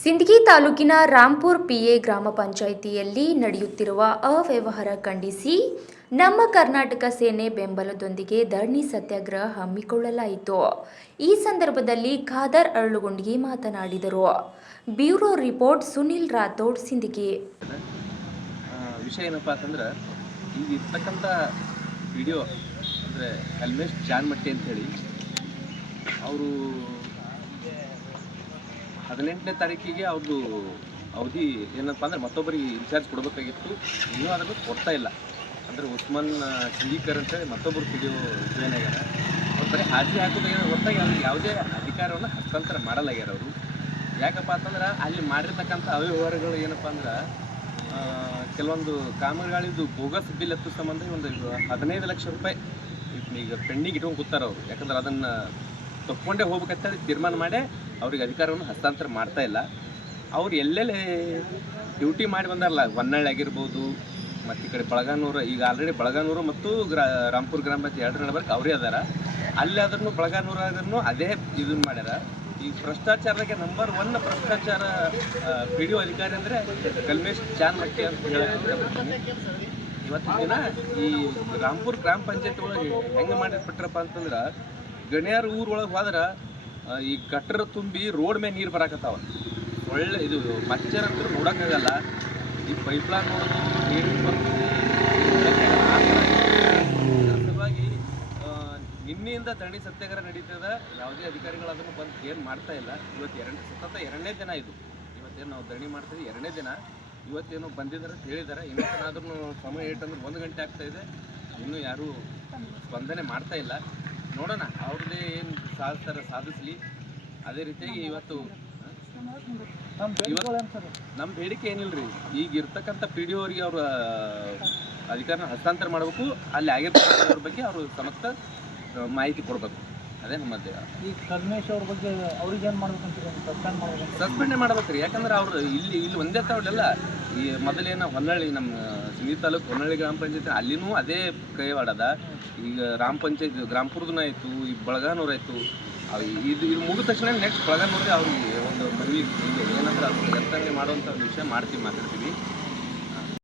ಸಿಂದಗಿ ತಾಲೂಕಿನ ರಾಂಪುರ ಪಿಎ ಗ್ರಾಮ ಪಂಚಾಯಿತಿಯಲ್ಲಿ ನಡೆಯುತ್ತಿರುವ ಅವ್ಯವಹಾರ ಖಂಡಿಸಿ ನಮ್ಮ ಕರ್ನಾಟಕ ಸೇನೆ ಬೆಂಬಲದೊಂದಿಗೆ ಧರಣಿ ಸತ್ಯಾಗ್ರಹ ಹಮ್ಮಿಕೊಳ್ಳಲಾಯಿತು. ಈ ಸಂದರ್ಭದಲ್ಲಿ ಖಾದರ್ ಅರಳುಗುಂಡಿ ಮಾತನಾಡಿದರು. Bureau report Sunil Rathod, Sindagi. ವಿಷಯ ಏನಪ್ಪಾ ಅಂತಂದ್ರೆ ಈಗ ಇರ್ತಕ್ಕಂಥ ವಿಡಿಯೋ ಅಂದರೆ ಕಲ್ಮೇಶ್ ಜಾನ್ಮಟ್ಟಿ ಅಂತೇಳಿ ಅವರು 18ನೇ ತಾರೀಕಿಗೆ ಅವ್ರದ್ದು ಅವಧಿ ಏನಪ್ಪ ಅಂದ್ರೆ ಮತ್ತೊಬ್ಬರಿಗೆ ಇನ್ಚಾರ್ಜ್ ಕೊಡಬೇಕಾಗಿತ್ತು. ಇನ್ನೂ ಅದನ್ನು ಕೊಡ್ತಾ ಇಲ್ಲ. ಅಂದರೆ ಉಸ್ಮಾನ್ ಸಿಂದೀಕರ್ ಅಂತೇಳಿ ಮತ್ತೊಬ್ಬರು ವಿಡಿಯೋ ಜಾಯ್ನ್ ಆಗ್ಯಾರ. ಅವ್ರು ಬರೀ ಹಾಜರಿ ಹಾಕೋದಾಗ್ಯಾರ ಹೊರತಾಗಿ ಅವ್ರಿಗೆ ಯಾವುದೇ ಅಧಿಕಾರವನ್ನು ಹಸ್ತಾಂತರ ಮಾಡಲಾಗ್ಯಾರ ಅವರು. ಯಾಕಪ್ಪ ಅಂತಂದ್ರೆ ಅಲ್ಲಿ ಮಾಡಿರ್ತಕ್ಕಂಥ ಅವ್ಯವಹಾರಗಳು ಏನಪ್ಪ ಅಂದ್ರೆ ಕೆಲವೊಂದು ಕಾಮಗಾರಿದು ಬೋಗಸ್ ಬಿಲ್ ಎತ್ತು ಸಂಬಂಧ ಒಂದು 15 ಲಕ್ಷ ರೂಪಾಯಿ ಈಗ ಪೆಂಡಿಂಗ್ ಇಟ್ಕೊಂಡು ಕೂತಾರ ಅವರು. ಯಾಕಂದ್ರೆ ಅದನ್ನು ತಕ್ಕೊಂಡೇ ಹೋಗ್ಬೇಕಂತೇಳಿ ತೀರ್ಮಾನ ಮಾಡಿ ಅವ್ರಿಗೆ ಅಧಿಕಾರವನ್ನು ಹಸ್ತಾಂತರ ಮಾಡ್ತಾ ಇಲ್ಲ. ಅವ್ರು ಎಲ್ಲೆಲ್ಲಿ ಡ್ಯೂಟಿ ಮಾಡಿ ಬಂದಾರಲ್ಲ, ಹೊನ್ನಾಳಿ ಆಗಿರ್ಬೋದು, ಮತ್ತು ಈ ಕಡೆ ಬಳಗಾನೂರು, ಈಗ ಆಲ್ರೆಡಿ ಬಳಗಾನೂರು ಮತ್ತು ರಾಂಪುರ ಗ್ರಾಮ ಪಂಚಾಯತ್ 2 ನಡಬರ್ಕ್ ಅವರೇ ಅದಾರ. ಅಲ್ಲಿ ಆದ್ರೂ ಬಳಗಾನೂರಾದ್ರೂ ಅದೇ ಇದನ್ನು ಮಾಡ್ಯಾರ. ಈ ಭ್ರಷ್ಟಾಚಾರದಾಗೆ ನಂಬರ್ 1 ಭ್ರಷ್ಟಾಚಾರ ಪಿ ಡಿ ಒ ಅಧಿಕಾರಿ ಅಂದರೆ ಕಲ್ಮೇಶ್ ಜಾನ್ಮಟ್ಟಿ ಅಂತ ಹೇಳಕ್ಕೆ. ಇವತ್ತಿನ ದಿನ ಈ ರಾಂಪುರ ಗ್ರಾಮ ಪಂಚಾಯತ್ ಒಳಗೆ ಹೆಂಗೆ ಮಾಡಿಬಿಟ್ರಪ್ಪ ಅಂತಂದ್ರೆ, ಗಣ್ಯಾರ ಊರೊಳಗೆ ಹೋದ್ರೆ ಈ ಗಟ್ಟರ ತುಂಬಿ ರೋಡ್ ಮೇಲೆ ನೀರು ಬರಾಕತ್ತಾವ. ಒಳ್ಳೆ ಇದು ಮಚ್ಚರ್ ಅಂತೂ ನೋಡೋಕ್ಕಾಗಲ್ಲ. ಈ ಪೈಪ್ಲೈನ್ ನೋಡೋದು, ನೀರಿನ ಸಲುವಾಗಿ ನಿನ್ನೆಯಿಂದ ಧರಣಿ ಸತ್ಯಾಗ್ರಹ ನಡೀತದ. ಯಾವುದೇ ಅಧಿಕಾರಿಗಳು ಅದನ್ನು ಬಂದು ಏನು ಮಾಡ್ತಾ ಇಲ್ಲ. ಇವತ್ತು ಸತತ 2ನೇ ದಿನ ಇದು. ಇವತ್ತೇನು ನಾವು ಧರಣಿ ಮಾಡ್ತೀವಿ 2ನೇ ದಿನ. ಇವತ್ತೇನು ಬಂದಿದ್ದಾರೆ ಅಂತ ಹೇಳಿದ್ದಾರೆ. ಇನ್ನೊಂದಾದ್ರೂ ಸಮಯ ಏಟಂದ್ರೆ 1 ಗಂಟೆ ಆಗ್ತಾಯಿದೆ. ಇನ್ನೂ ಯಾರೂ ಸ್ಪಂದನೆ ಮಾಡ್ತಾ ಇಲ್ಲ. ನೋಡೋಣ ಅವ್ರದ್ದೇ ಏನು ಸಾಧಿಸಲಿ. ಅದೇ ರೀತಿಯಾಗಿ ಇವತ್ತು ನಮ್ಮ ಬೇಡಿಕೆ ಏನಿಲ್ಲ ರೀ, ಈಗ ಇರ್ತಕ್ಕಂಥ ಪಿ ಡಿ ಅವರಿಗೆ ಅವರ ಅಧಿಕಾರನ ಹಸ್ತಾಂತರ ಮಾಡಬೇಕು. ಅಲ್ಲಿ ಆಗಿರ್ತಕ್ಕಂಥವ್ರ ಬಗ್ಗೆ ಅವರು ಸಮಸ್ತ ಮಾಹಿತಿ ಕೊಡಬೇಕು. ಅದೇ ನಮ್ಮದೇ. ಈ ಕಲ್ಮೇಶ್ ಅವ್ರ ಬಗ್ಗೆ ಅವ್ರಿಗೆ ಏನು ಮಾಡ್ಬೇಕಂತ ಸಸ್ಪೆಂಡ್ ಮಾಡ್ಬೇಕು ರೀ. ಯಾಕಂದ್ರೆ ಅವ್ರು ಇಲ್ಲಿ ಒಂದೇ ತಾವಲ್ಲ. ಈ ಮೊದಲೇನ ಹೊನ್ನಾಳಿ, ನಮ್ಮ ಸಿಂದಗಿ ತಾಲೂಕು ಹೊನ್ನಾಳಿ ಗ್ರಾಮ ಪಂಚಾಯತ್ ಅಲ್ಲಿನೂ ಅದೇ ಕೈವಾಡದ. ಈಗ ಗ್ರಾಂಪುರದೂ ಆಯಿತು, ಈ ಬಳಗಾನೂರು ಆಯಿತು. ಇದು ಮುಗಿದ ತಕ್ಷಣ ನೆಕ್ಸ್ಟ್ ಬಳಗಾನೂರಿಗೆ ಅವ್ರಿಗೆ ಒಂದು ಮನವಿ ಏನಂದ್ರೆ ಅವ್ರಿಗೆ ಎತ್ತಂಗೆ ಮಾಡುವಂಥ ವಿಷಯ ಮಾತಾಡ್ತೀವಿ.